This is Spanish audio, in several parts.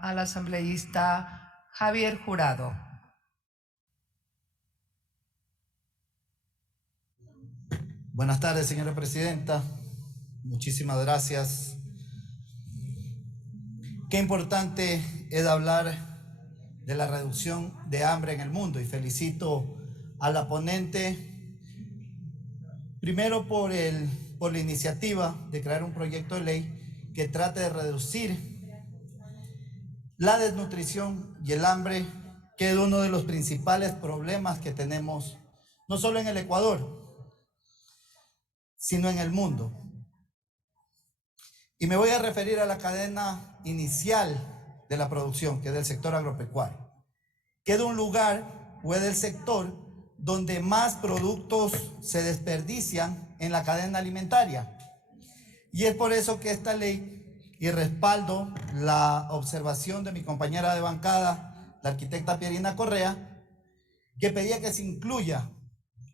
al asambleísta Javier Jurado. Buenas tardes, señora presidenta. Muchísimas gracias. Qué importante es hablar de la reducción de hambre en el mundo y felicito a la ponente primero por la iniciativa de crear un proyecto de ley que trate de reducir la desnutrición y el hambre, que es uno de los principales problemas que tenemos no solo en el Ecuador, sino en el mundo. Y me voy a referir a la cadena inicial de la producción, que es del sector agropecuario, que es un lugar o es del sector donde más productos se desperdician en la cadena alimentaria. Y es por eso que esta ley, y respaldo la observación de mi compañera de bancada, la arquitecta Pierina Correa, que pedía que se incluya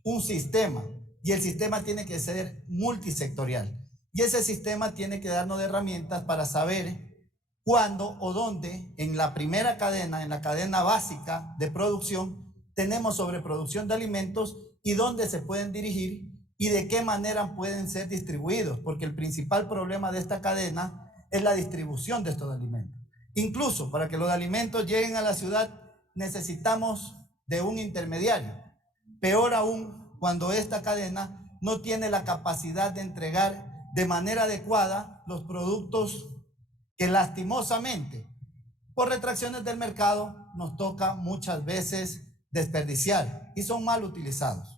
un sistema, y el sistema tiene que ser multisectorial. Y ese sistema tiene que darnos herramientas para saber cuándo o dónde en la primera cadena, en la cadena básica de producción, tenemos sobreproducción de alimentos y dónde se pueden dirigir y de qué manera pueden ser distribuidos, porque el principal problema de esta cadena es la distribución de estos alimentos. Incluso para que los alimentos lleguen a la ciudad necesitamos de un intermediario. Peor aún cuando esta cadena no tiene la capacidad de entregar de manera adecuada los productos que lastimosamente, por retracciones del mercado, nos toca muchas veces desperdiciar y son mal utilizados.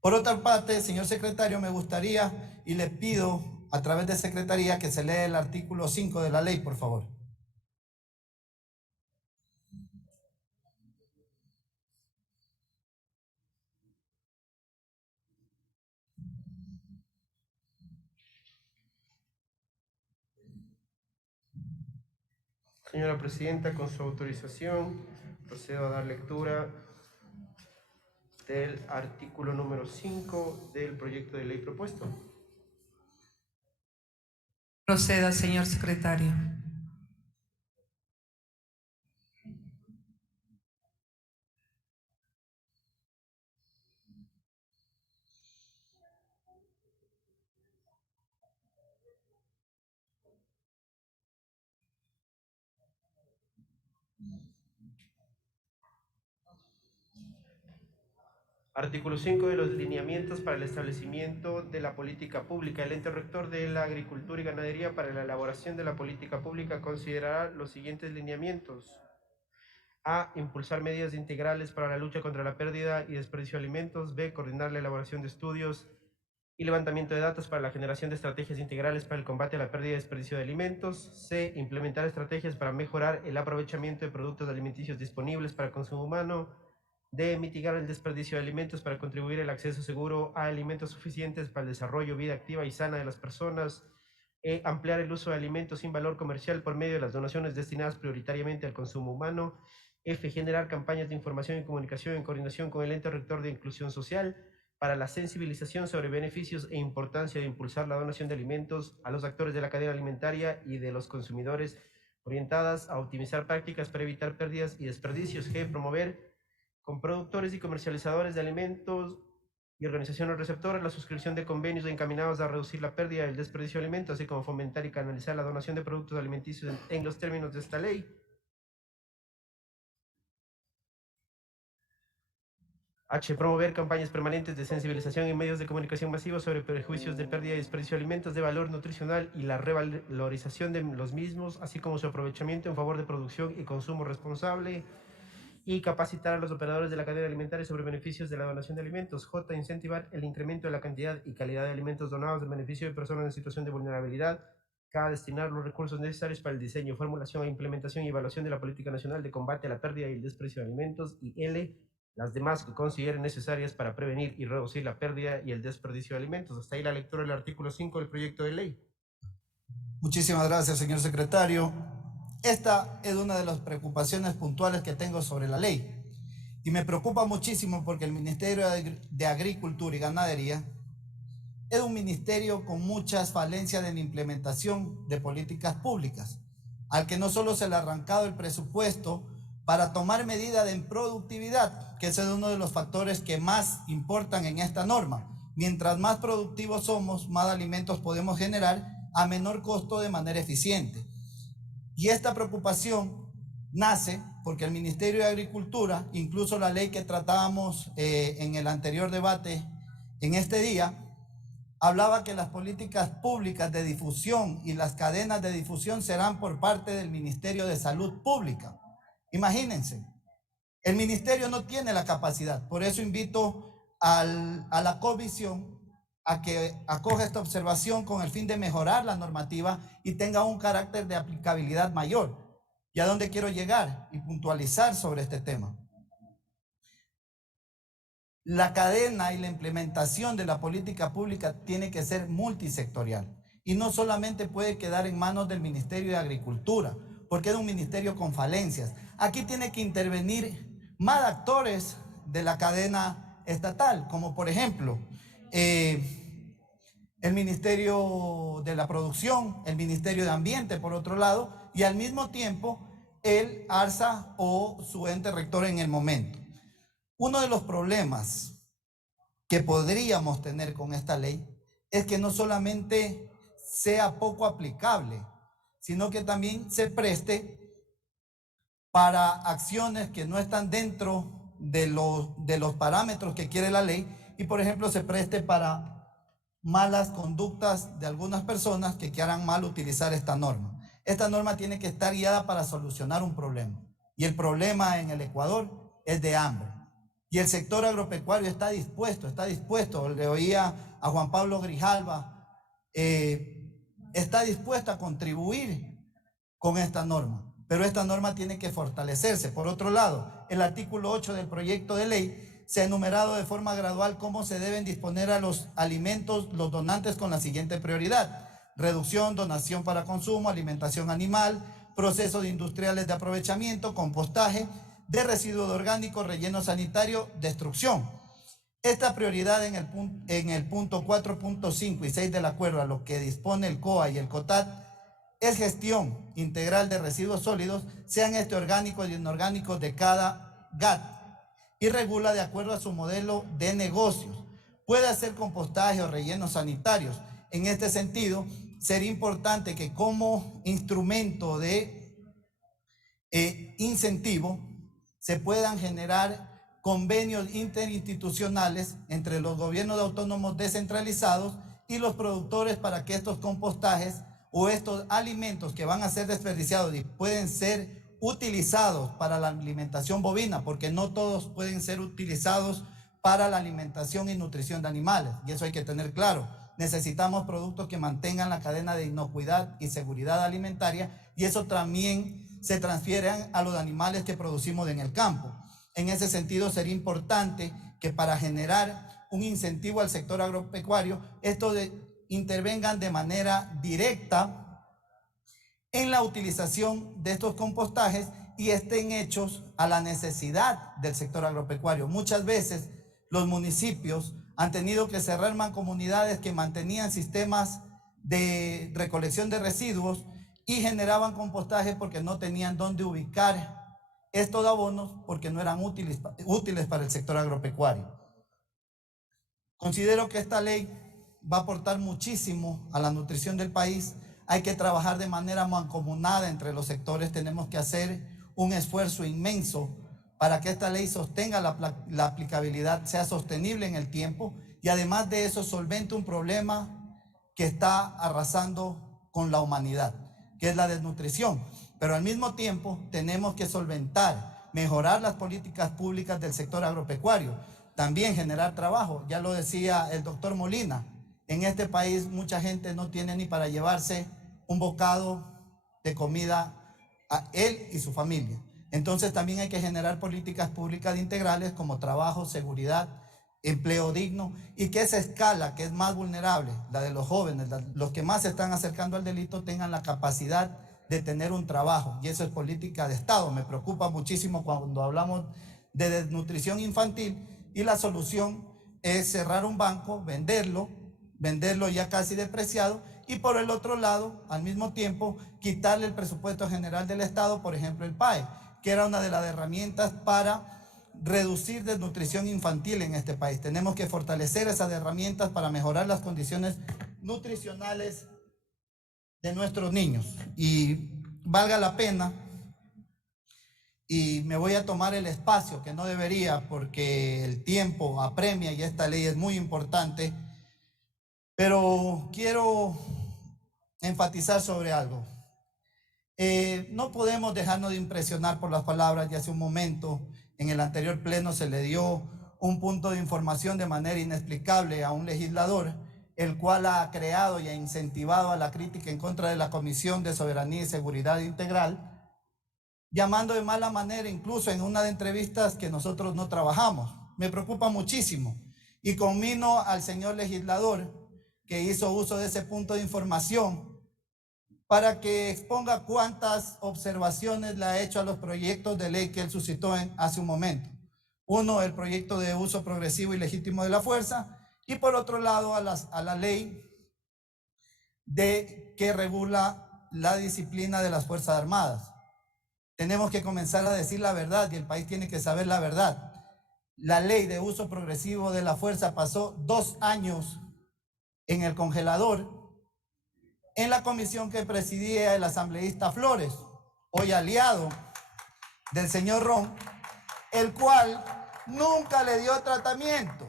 Por otra parte, señor secretario, me gustaría y le pido a través de secretaría que se lea el artículo 5 de la ley, por favor. Señora presidenta, con su autorización, procedo a dar lectura del artículo número 5 del proyecto de ley propuesto. Proceda, señor secretario. Artículo 5 de los lineamientos para el establecimiento de la política pública. El ente rector de la Agricultura y Ganadería para la elaboración de la política pública considerará los siguientes lineamientos. A. Impulsar medidas integrales para la lucha contra la pérdida y desperdicio de alimentos. B. Coordinar la elaboración de estudios y levantamiento de datos para la generación de estrategias integrales para el combate a la pérdida y desperdicio de alimentos. C. Implementar estrategias para mejorar el aprovechamiento de productos alimenticios disponibles para consumo humano. D. Mitigar el desperdicio de alimentos para contribuir al acceso seguro a alimentos suficientes para el desarrollo, vida activa y sana de las personas. E. Ampliar el uso de alimentos sin valor comercial por medio de las donaciones destinadas prioritariamente al consumo humano. F. Generar campañas de información y comunicación en coordinación con el ente rector de inclusión social para la sensibilización sobre beneficios e importancia de impulsar la donación de alimentos a los actores de la cadena alimentaria y de los consumidores, orientadas a optimizar prácticas para evitar pérdidas y desperdicios. G. Promover con productores y comercializadores de alimentos y organizaciones receptoras la suscripción de convenios encaminados a reducir la pérdida y el desperdicio de alimentos, así como fomentar y canalizar la donación de productos alimenticios en los términos de esta ley. H. Promover campañas permanentes de sensibilización en medios de comunicación masivos sobre perjuicios de pérdida y desperdicio de alimentos de valor nutricional y la revalorización de los mismos, así como su aprovechamiento en favor de producción y consumo responsable. Y capacitar a los operadores de la cadena alimentaria sobre beneficios de la donación de alimentos. J. Incentivar el incremento de la cantidad y calidad de alimentos donados en beneficio de personas en situación de vulnerabilidad. K. Destinar los recursos necesarios para el diseño, formulación, implementación y evaluación de la política nacional de combate a la pérdida y el desperdicio de alimentos. Y L. Las demás que consideren necesarias para prevenir y reducir la pérdida y el desperdicio de alimentos. Hasta ahí la lectura del artículo 5 del proyecto de ley. Muchísimas gracias, señor secretario. Esta es una de las preocupaciones puntuales que tengo sobre la ley. Y me preocupa muchísimo porque el Ministerio de Agricultura y Ganadería es un ministerio con muchas falencias en la implementación de políticas públicas. al que no solo se le ha arrancado el presupuesto para tomar medidas en productividad, que ese es uno de los factores que más importan en esta norma. Mientras más productivos somos, más alimentos podemos generar a menor costo de manera eficiente. Y esta preocupación nace porque el Ministerio de Agricultura, incluso la ley que tratábamos en el anterior debate en este día, hablaba que las políticas públicas de difusión y las cadenas de difusión serán por parte del Ministerio de Salud Pública. Imagínense, el ministerio no tiene la capacidad. Por eso invito a la comisión a que acoja esta observación con el fin de mejorar la normativa y tenga un carácter de aplicabilidad mayor. ¿Y a dónde quiero llegar y puntualizar sobre este tema? La cadena y la implementación de la política pública tiene que ser multisectorial y no solamente puede quedar en manos del Ministerio de Agricultura, porque es un ministerio con falencias. Aquí tiene que intervenir más actores de la cadena estatal, como por ejemplo el Ministerio de la Producción, el Ministerio de Ambiente por otro lado, y al mismo tiempo el ARSA o su ente rector en el momento. Uno de los problemas que podríamos tener con esta ley es que no solamente sea poco aplicable, sino que también se preste para acciones que no están dentro de los parámetros que quiere la ley y, por ejemplo, se preste para malas conductas de algunas personas que quieran mal utilizar esta norma. Esta norma tiene que estar guiada para solucionar un problema y el problema en el Ecuador es de hambre. Y el sector agropecuario está dispuesto, le oía a Juan Pablo Grijalva, está dispuesto a contribuir con esta norma, pero esta norma tiene que fortalecerse. Por otro lado, el artículo 8 del proyecto de ley se ha enumerado de forma gradual cómo se deben disponer a los alimentos los donantes con la siguiente prioridad: reducción, donación para consumo, alimentación animal, procesos industriales de aprovechamiento, compostaje de residuos orgánicos, relleno sanitario, destrucción. Esta prioridad en el punto 4.5 y 6 del acuerdo a lo que dispone el COA y el COTAD es gestión integral de residuos sólidos, sean orgánicos y inorgánicos de cada GAT, y regula de acuerdo a su modelo de negocios. Puede hacer compostaje o rellenos sanitarios. En este sentido, sería importante que como instrumento de incentivo se puedan generar convenios interinstitucionales entre los gobiernos autónomos descentralizados y los productores para que estos compostajes o estos alimentos que van a ser desperdiciados y pueden ser utilizados para la alimentación bovina, porque no todos pueden ser utilizados para la alimentación y nutrición de animales, y eso hay que tener claro. Necesitamos productos que mantengan la cadena de inocuidad y seguridad alimentaria, y eso también se transfieren a los animales que producimos en el campo. En ese sentido, sería importante que para generar un incentivo al sector agropecuario, estos intervengan de manera directa en la utilización de estos compostajes y estén hechos a la necesidad del sector agropecuario. Muchas veces los municipios han tenido que cerrar mancomunidades que mantenían sistemas de recolección de residuos y generaban compostaje porque no tenían dónde ubicar estos abonos porque no eran útiles para el sector agropecuario. Considero que esta ley va a aportar muchísimo a la nutrición del país. Hay que trabajar de manera mancomunada entre los sectores. Tenemos que hacer un esfuerzo inmenso para que esta ley sostenga la aplicabilidad, sea sostenible en el tiempo y además de eso solvente un problema que está arrasando con la humanidad, que es la desnutrición. Pero al mismo tiempo tenemos que solventar, mejorar las políticas públicas del sector agropecuario, también generar trabajo. Ya lo decía el doctor Molina, en este país mucha gente no tiene ni para llevarse un bocado de comida a él y su familia. Entonces también hay que generar políticas públicas integrales como trabajo, seguridad, empleo digno, y que esa escala que es más vulnerable, la de los jóvenes, los que más se están acercando al delito, tengan la capacidad de tener un trabajo, y eso es política de Estado. Me preocupa muchísimo cuando hablamos de desnutrición infantil y la solución es cerrar un banco, venderlo ya casi depreciado y por el otro lado, al mismo tiempo, quitarle el presupuesto general del Estado, por ejemplo el PAE, que era una de las herramientas para reducir desnutrición infantil en este país. Tenemos que fortalecer esas herramientas para mejorar las condiciones nutricionales de nuestros niños. Y valga la pena, y me voy a tomar el espacio que no debería porque el tiempo apremia y esta ley es muy importante, pero quiero enfatizar sobre algo. No podemos dejarnos de impresionar por las palabras. Y hace un momento en el anterior pleno se le dio un punto de información de manera inexplicable a un legislador, el cual ha creado y ha incentivado a la crítica en contra de la Comisión de Soberanía y Seguridad Integral, llamando de mala manera, incluso en una de entrevistas que nosotros no trabajamos. Me preocupa muchísimo y conmino al señor legislador que hizo uso de ese punto de información para que exponga cuántas observaciones le ha hecho a los proyectos de ley que él suscitó hace un momento. Uno, el proyecto de uso progresivo y legítimo de la fuerza, y por otro lado a la ley que regula la disciplina de las Fuerzas Armadas. Tenemos que comenzar a decir la verdad y el país tiene que saber la verdad. La ley de uso progresivo de la fuerza pasó 2 años en el congelador en la comisión que presidía el asambleísta Flores, hoy aliado del señor Ron, el cual nunca le dio tratamiento.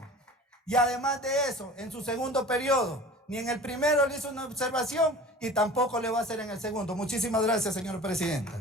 Y además de eso, en su segundo periodo, ni en el primero le hizo una observación y tampoco le va a hacer en el segundo. Muchísimas gracias, señor presidente.